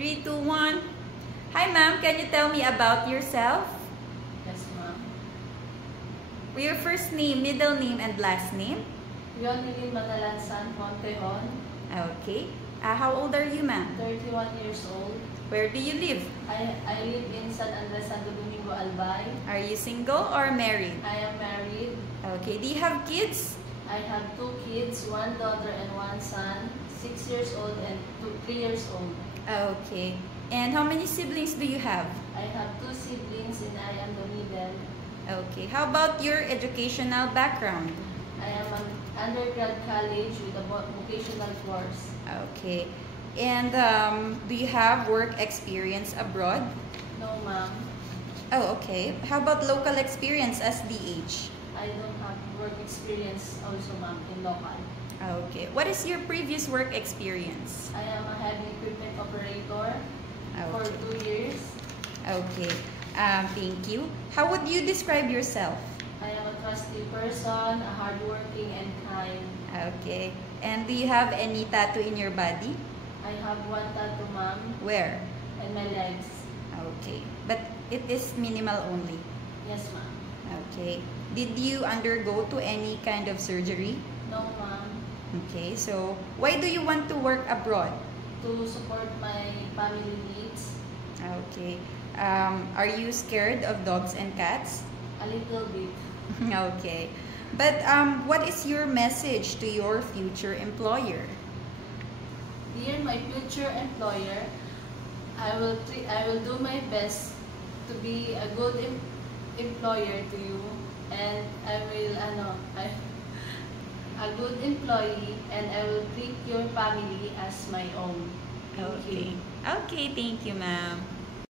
3, 2, 1. Hi, ma'am. Can you tell me about yourself? Yes, ma'am. Your first name, middle name, and last name? Yonilin Manalansan Montejon. Okay. How old are you, ma'am? 31 years old. Where do you live? I live in San Andres, Santo Domingo, Albay. Are you single or married? I am married. Okay. Do you have kids? I have 2 kids, 1 daughter and 1 son, 6 years old and 3 years old. Okay. And how many siblings do you have? I have 2 siblings and I am the middle. Okay. How about your educational background? I am an undergrad college with a vocational course. Okay. And do you have work experience abroad? No, ma'am. Oh, okay. How about local experience as DH? I don't have work experience also, ma'am, in local. Okay. What is your previous work experience? I am a heavy equipment operator for Okay. 2 years. Okay. Thank you. How would you describe yourself? I am a trusty person, a hardworking and kind. Okay. And do you have any tattoo in your body? I have 1 tattoo, ma'am, Where? and my legs. Okay. But it is minimal only. Yes, ma'am. Okay. Did you undergo to any kind of surgery? No, ma'am. Okay. So, why do you want to work abroad? To support my family needs, Okay. Are you scared of dogs and cats? a little bit. Okay. But what is your message to your future employer? Dear my future employer, I will do my best to be a good employer to you, and I will a good employee, and I will treat your family as my own. Thank you. Okay. Okay, thank you, ma'am.